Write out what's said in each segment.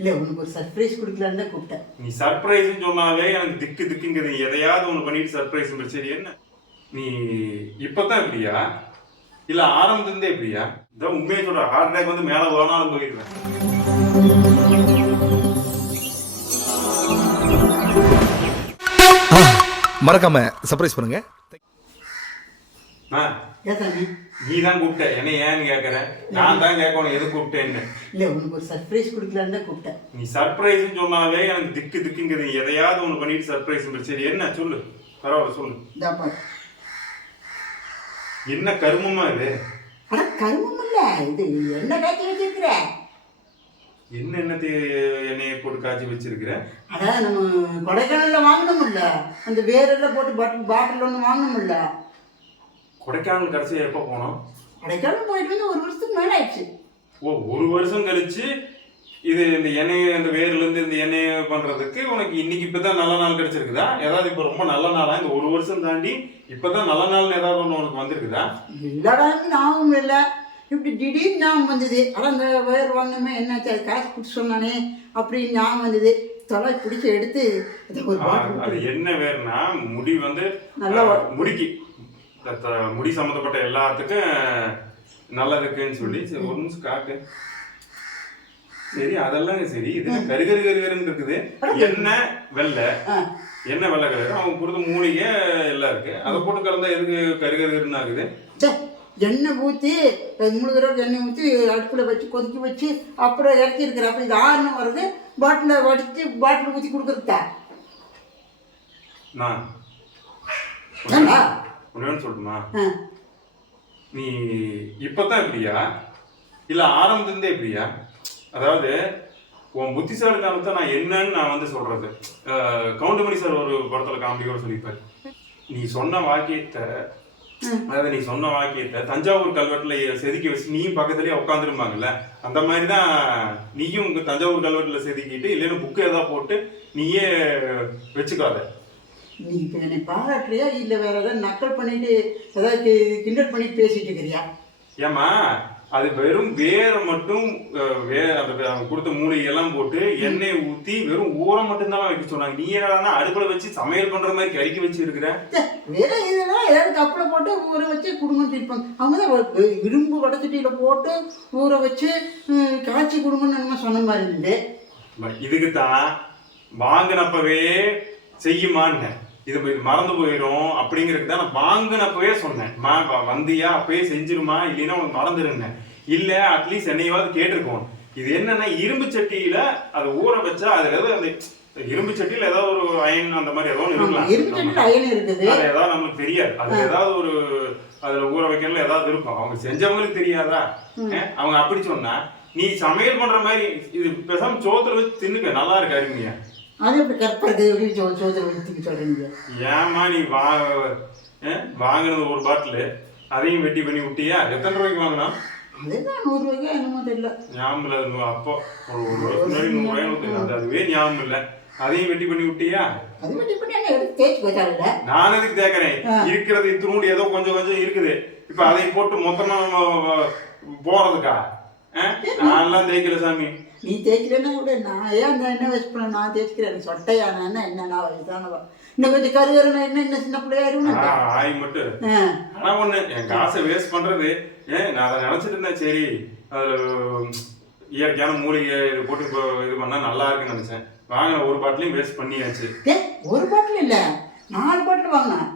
இல்லை உனக்கு ஒரு சர்ப்ரைஸ் கொடுக்கலான்னு தான் கூப்பிட்டேன். நீ சர்ப்ரைஸ் சொன்னாலே எனக்கு திக்கு திக்குங்கிறது. எதையாவது ஒன்று பண்ணிட்டு சர்ப்ரைஸ் சரி என்ன? நீ இப்பதான் இப்படியா இல்ல ஆரம்பத்துலேருந்தே இப்படியா இதான் உண்மையை சொல்ற ஹார்ட் அட்டாக் வந்து மேல வேணாலும் போயிருக்கேன் மறக்காம சர்ப்ரைஸ் பண்ணுங்க. நீ தான் கூப்பிட்ட. என்ன ஏன்னு கேட்கற? நான் தான் கேட்கணும் எது கூப்பிட்டேன்னு. இல்லை உனக்கு ஒரு சர்ப்ரைஸ் கொடுக்கலான்னு தான் கூப்பிட்டேன். நீ சர்ப்ரைஸ் சொன்னாலே எனக்கு திக்கு திக்குங்கிறது. நீ எதையாவது ஒன்று பண்ணிட்டு சர்ப்ரைஸ் சரி என்ன? சொல்லு. பரவாயில்ல சொல்லு. இதாப்பா என்ன கருமமா இது? அட கருமம் இல்லை. இது என்ன காய்ச்சி வச்சிருக்கிற? என்ன என்னத்தை எண்ணெயை போட்டு காய்ச்சி வச்சிருக்கிற? அதான் நம்ம கொடைக்கானலில் வாங்கணும்ல அந்த வேரெல்லாம் போட்டு பாட்டில் பாட்டில் ஒன்று வாங்கணும்ல கொடைக்கானல் கடைசியா எப்போ போனோம்? கொடைக்கானல் போயிட்டு வந்து ஒரு வருஷத்துக்கு மேலே ஆயிடுச்சு. ஓ ஒரு வருஷம் கழிச்சு இது இந்த எண்ணெய் இந்த வேர்ல இருந்து இந்த எண்ணெயை பண்றதுக்கு உனக்கு இன்னைக்கு இப்பதான் நல்ல நாள் கிடைச்சிருக்குதா? ஏதாவது இப்ப ரொம்ப நல்ல நாளா? இந்த ஒரு வருஷம் தாண்டி இப்பதான் நல்ல நாள்னு ஏதாவது ஒண்ணு உனக்கு வந்திருக்குதா? இல்லடா ஞாபகம் இல்லை. இப்படி திடீர்னு ஞாபகம் வந்தது. அதான் அந்த வயர் வாங்கினமே என்னாச்சு? அது காசு கொடுத்து சொன்னானே அப்படின்னு ஞாபகம் வந்தது. தொலை பிடிச்சி எடுத்து அதை என்ன வேர்னா முடி வந்து நல்லா முடிக்கு. முடி சம்மந்தப்பட்ட எல்லாத்துக்கும் நல்லதுக்குன்னு சொல்லி சரி ஒரு நிமிஷம் காட்டு. சரி அதெல்லாம் சரி. இது என்ன கரு கரு கரு கருன்னு இருக்குது. என்ன வெள்ளை என்ன வெள்ளை கலர் அவங்க கொடுத்த மூலிகை எல்லாம் இருக்கு. அதை போட்டு கலந்தா எதுக்கு கரு கரு கருன்னு ஆகுது? எண்ணெய் ஊற்றி மூணு தடவை எண்ணெய் ஊற்றி அடுப்பில் வச்சு கொதிக்க வச்சு அப்புறம் இறக்கிருக்கிற அப்போ இது ஆறுனு வருது. பாட்டிலில் வடித்து பாட்டில் ஊற்றி கொடுக்குறதா நான். ஒன்று சொல்லட்டுமா? ஆ. நீ இப்பதான் இப்படியா இல்ல ஆரம்பத்துலேருந்தே இப்படியா அதாவது உன் புத்திசாலித்தனத்தை நான் என்னன்னு நான் வந்து சொல்றது. கவுண்டமணி சார் ஒரு படத்துல காமெடியோட சொல்லியிருப்பாரு. நீ சொன்ன வாக்கியத்தை அதாவது நீ சொன்ன வாக்கியத்தை தஞ்சாவூர் கல்வெட்டுல செதுக்கி வச்சு நீயும் பக்கத்துலயே உட்காந்துருப்பாங்கல்ல அந்த மாதிரி தான் நீயும் தஞ்சாவூர் கல்வெட்டுல செதுக்கிட்டு இல்லைன்னா புக்கு ஏதாவது போட்டு நீயே வச்சுக்காத. நீ இப்போ என்னை பாராட்டுறியா? இல்லை வேற ஏதாவது நக்கல் பண்ணிட்டு ஏதாவது கிண்டல் பண்ணிட்டு பேசிட்டு இருக்கிறியா? ஏமா அது வெறும் வேரை மட்டும் வே அந்த கொடுத்த மூலிகை எல்லாம் போட்டு எண்ணெய் ஊத்தி வெறும் ஊரம் மட்டும்தான் வைக்க சொன்னாங்க. நீ என்னடா அடுப்புல வச்சு சமையல் பண்ற மாதிரி கறிக்கு வச்சு இருக்கிற வேற இதெல்லாம் ஏதாவது கப்பில் போட்டு ஊற வச்சு குடும்பம் இருப்பாங்க அவங்க தான் இரும்பு வடச்சட்டியில் போட்டு ஊற வச்சு காய்ச்சி குடும்பம்னு நம்ம சொன்ன மாதிரி இருந்து. இதுக்கு தான் வாங்கினப்பவே செய்யுமான்னு. இது மறந்து போயிடும் அப்படிங்கிறதுக்கு தான் நான் வாங்கினப்பவே சொன்னேன். மா வந்தியா அப்பயே செஞ்சிருமா இல்லைன்னா உனக்கு மறந்துருந்தேன் இல்ல அட்லீஸ்ட் என்னையாவது கேட்டிருக்கோம். இது என்னன்னா இரும்பு சட்டியில அதை ஊற வச்சா அதுல ஏதோ அந்த இரும்பு சட்டியில ஏதாவது ஒரு அயன் அந்த மாதிரி ஏதோ இருக்கலாம். அது ஏதாவது நம்மளுக்கு தெரியாது. அது ஏதாவது ஒரு அதுல ஊற வைக்கிறதுல ஏதாவது இருக்கும். அவங்க செஞ்சவங்களுக்கு தெரியாதா? அவங்க அப்படி சொன்னா நீ சமையல் பண்ற மாதிரி இது பேசாம சோத்துல வச்சு தின்னுக்க. நல்லா இருக்கு அருமையா. அது எப்படி கற்பை இருக்குது எப்படி சோ சோதனை சொல்கிறீங்க ஏமா நீ வா வாங்கினது ஒரு பாட்டில் அதையும் வெட்டி பண்ணி விட்டியா? எத்தனை ரூபாய்க்கு வாங்கினா அதுதான் நூறுரூவாய்க்கு என்னமோ தெரியல. ஞாபகம் இல்லை அப்போ ஒரு வருஷம் முன்னாடி அதுவே ஞாபகம் இல்லை. அதையும் வெட்டி பண்ணி விட்டியா? அது மட்டும் பண்ணி எடுத்து தேய்ச்சி நான் எதுக்கு கேட்கறேன் ஆ. இருக்கிறது இத்தினூண்டு ஏதோ கொஞ்சம் கொஞ்சம் இருக்குது. இப்ப அதை போட்டு மொத்தமா ம- ம- போறதுக்கா? ஆ? நான்லாம் தேய்க்கல சாமி. நீ தேய்க்கிறேன்னா கூட நான் ஏன் அந்த எண்ணெய் வேஸ்ட் பண்ண நான் தேய்ச்சிக்கிறேன். எனக்கு சொட்டையா நான் என்ன என்ன நான் வயசானவா? இன்னும் கொஞ்சம் கருகருன என்ன இன்னும் சின்ன பிள்ளையா இருக்கணும் ஆய் மட்டும் ஆனா ஒண்ணு என் காசை வேஸ்ட் பண்றது ஏன் நான் அதை நினைச்சிட்டு இருந்தேன் சரி அதுல இயற்கையான மூலிகை இது போட்டு இது பண்ணா நல்லா இருக்குன்னு நினைச்சேன். வாங்கின ஒரு பாட்டிலையும் வேஸ்ட் பண்ணியாச்சு. ஒரு பாட்டில் இல்லை. நாலு பாட்டில் வாங்கினேன்.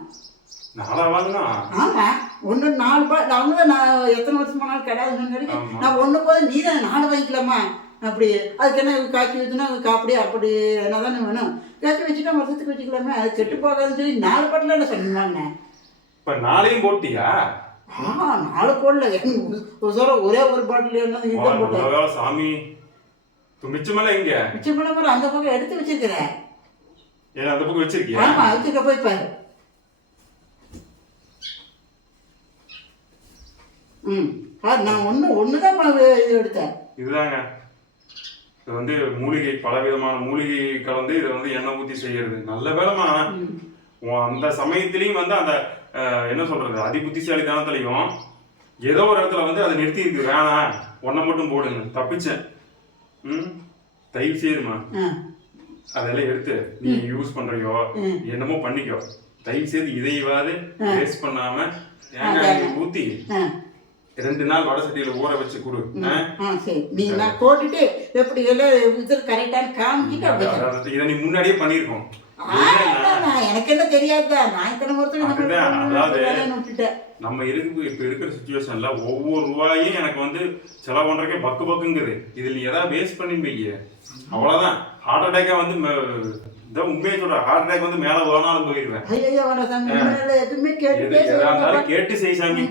நாளா வாங்கினா? ஆமா. ஒன்று நாலு பாட்டில் அவங்க நான் எத்தனை வருஷம் போனாலும் கிடையாதுன்னு. நான் ஒன்று போது நீ தான் நாலு வாங்கிக்கலாமா? அப்படி அதுக்கு என்ன காய்ச்சி வச்சுனா அப்படி அப்படி என்ன தானே வேணும். காய்ச்சி வச்சுட்டா வருஷத்துக்கு வச்சுக்கலாமே அது கெட்டு போகாதுன்னு சொல்லி நாலு பாட்டில் என்ன வாங்கினேன் இப்ப நாளையும் போட்டியா? ஆ நாலு போடல. எனக்கு ஒரு ஒரே ஒரு பாட்டில் என்ன போட்டேன் சாமி. மிச்சமெல்லாம் எங்க? மிச்சம் பண்ண மாதிரி அந்த பக்கம் எடுத்து வச்சிருக்கிறேன் ஏன் அந்த பக்கம் வச்சிருக்கியா? ஆமா வச்சுக்க போய் பாரு. ம் பாரு நான் ஒன்று ஒன்று தான் இது எடுத்தேன். இதுதாங்க. இது வந்து மூலிகை பலவிதமான மூலிகை கலந்து இதை வந்து எண்ணெய் ஊத்தி செய்யறது. நல்ல வேலைமா அந்த சமயத்திலையும் வந்து அந்த என்ன சொல்றது அதி புத்திசாலித்தனத்திலையும் ஏதோ ஒரு இடத்துல வந்து அதை நிறுத்தி இருக்கு வேணாம் ஒன்றை மட்டும் போடுங்க தப்பிச்சேன். ம்? தயவு செய்துமா ஆ. அதெல்லாம் எடுத்து நீ யூஸ் பண்றியோ. என்னமோ பண்ணிக்கோ. தயவு செய்து இதையாவது வேஸ்ட் பண்ணாம தேங்காய் ஊத்தி ரெண்டு நாள் வடை சட்டியில ஊற வச்சு கொடு. நீ நான் போட்டுட்டு எப்படி எல்லாம் இது கரெக்டான காமிக்கிட்டு இதை நீ முன்னாடியே பண்ணிருக்கோம். எனக்கு என்ன தெரியாதா. நான் இத்தனை ஒருத்தர் நம்ம இருக்கு இப்ப இருக்கிற சுச்சுவேஷன்ல ஒவ்வொரு ரூபாயும் எனக்கு வந்து செலவு பண்றதுக்கே பக்கு பக்குங்குது. இதுல நீ ஏதாவது வேஸ்ட் பண்ணி வைக்க அவ்வளவுதான். ஹார்ட் அட்டாக்கா வந்து இதான் உண்மையை சொல்றேன். ஹார்ட் அட்டாக் வந்து மேல எதுவுமே எது கேட்டு எதா இருந்தாலும் கேட்டு செய் சாமி